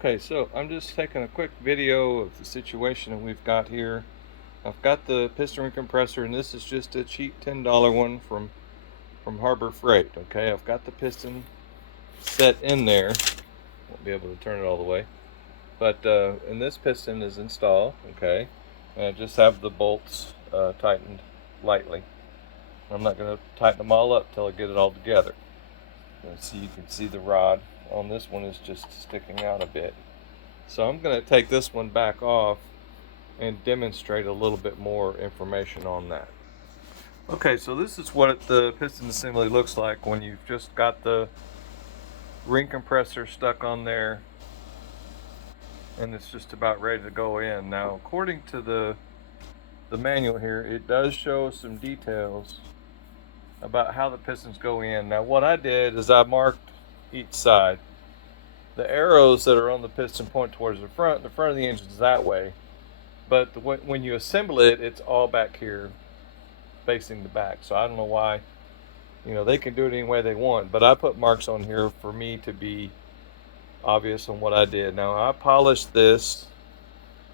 Okay, so I'm just taking a quick video of the situation that we've got here. I've got the piston ring compressor, and this is just a cheap $10 one from Harbor Freight. Okay, I've got the piston set in there. Won't be able to turn it all the way, but and this piston is installed. Okay, and I just have the bolts tightened lightly. I'm not going to tighten them all up till I get it all together. See, you can see the rod on this one is just sticking out a bit. So I'm going to take this one back off and demonstrate a little bit more information on that. Okay, so this is what the piston assembly looks like when you've just got the ring compressor stuck on there and it's just about ready to go in. Now, according to the manual here, it does show some details about how the pistons go in. Now, what I did is I marked each side. The arrows that are on the piston point towards the front of the engine is that way, but when you assemble it, it's all back here facing the back. So I don't know why, they can do it any way they want, but I put marks on here for me to be obvious on what I did. Now, I polished this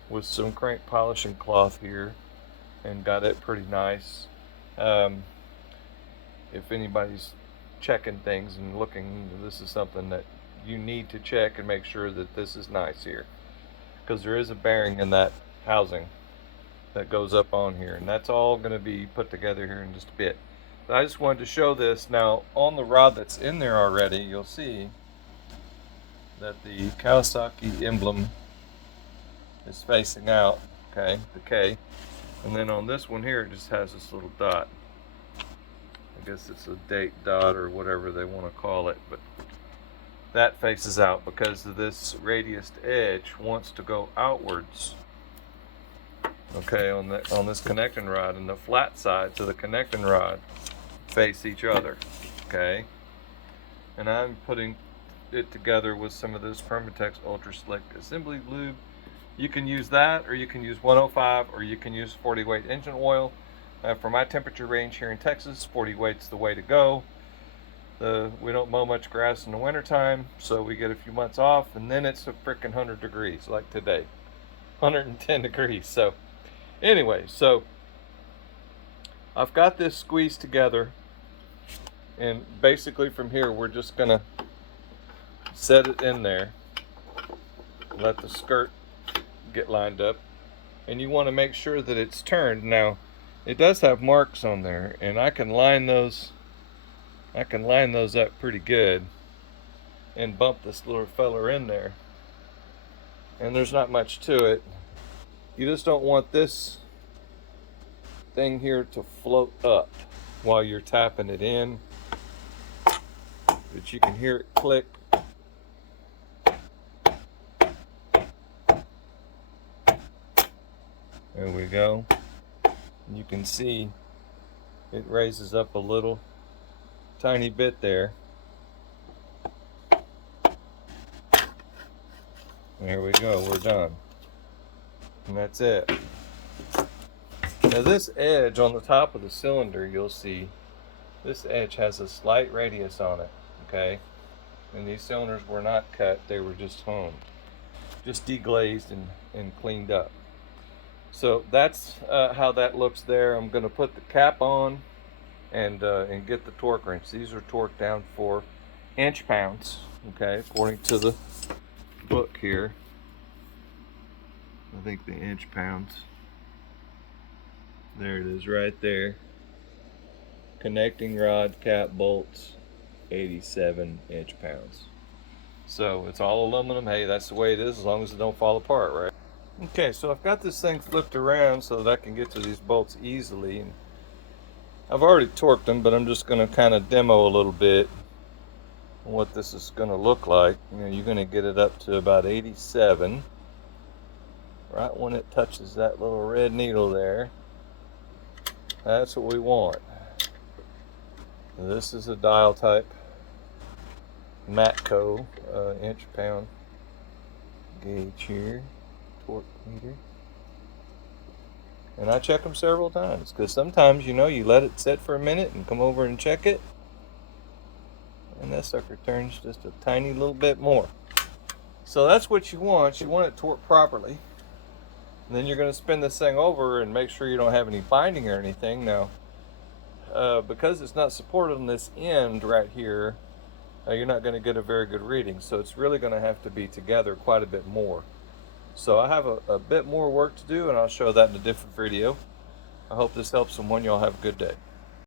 with some crank polishing cloth here and got it pretty nice. If anybody's checking things and looking, this is something that you need to check and make sure that this is nice here, because there is a bearing in that housing that goes up on here, and that's all going to be put together here in just a bit. But I just wanted to show this. Now, on the rod that's in there already, you'll see that the Kawasaki emblem is facing out, okay, the K, and then on this one here it just has this little dot. I guess it's a date dot or whatever they want to call it, but that faces out because of this radiused edge wants to go outwards, okay, on this connecting rod, and the flat sides of the connecting rod face each other, okay. And I'm putting it together with some of this Permatex Ultra Slick assembly lube. You can use that, or you can use 105, or you can use 40 weight engine oil. For my temperature range here in Texas, 40 weight's the way to go. We don't mow much grass in the wintertime, so we get a few months off, and then it's a frickin' 100 degrees like today, 110 degrees. So anyway, so I've got this squeezed together, and basically from here we're just gonna set it in there, let the skirt get lined up, and you want to make sure that it's turned. Now, it does have marks on there, and I can line those up pretty good and bump this little feller in there, and there's not much to it. You just don't want this thing here to float up while you're tapping it in, but you can hear it click. There we go. You can see it raises up a little tiny bit there. There we go, we're done. And that's it. Now, this edge on the top of the cylinder, you'll see this edge has a slight radius on it, okay? And these cylinders were not cut, they were just honed, just deglazed and cleaned up. So that's how that looks there. I'm going to put the cap on and get the torque wrench. These are torqued down for inch-pounds, okay, according to the book here. I think the inch-pounds. There it is right there. Connecting rod cap bolts, 87 inch-pounds. So it's all aluminum. Hey, that's the way it is, as long as it don't fall apart, right? Okay, so I've got this thing flipped around so that I can get to these bolts easily. And I've already torqued them, but I'm just going to kind of demo a little bit what this is going to look like. You're going to get it up to about 87, right when it touches that little red needle there. That's what we want. This is a dial type Matco inch-pound gauge here. Torque meter, and I check them several times, because sometimes you let it sit for a minute and come over and check it, and that sucker turns just a tiny little bit more. So that's what you want. You want it torqued properly. And then you're going to spin this thing over and make sure you don't have any binding or anything. Now, because it's not supported on this end right here, you're not going to get a very good reading. So it's really going to have to be together quite a bit more. So I have a bit more work to do, and I'll show that in a different video. I hope this helps someone. Y'all have a good day.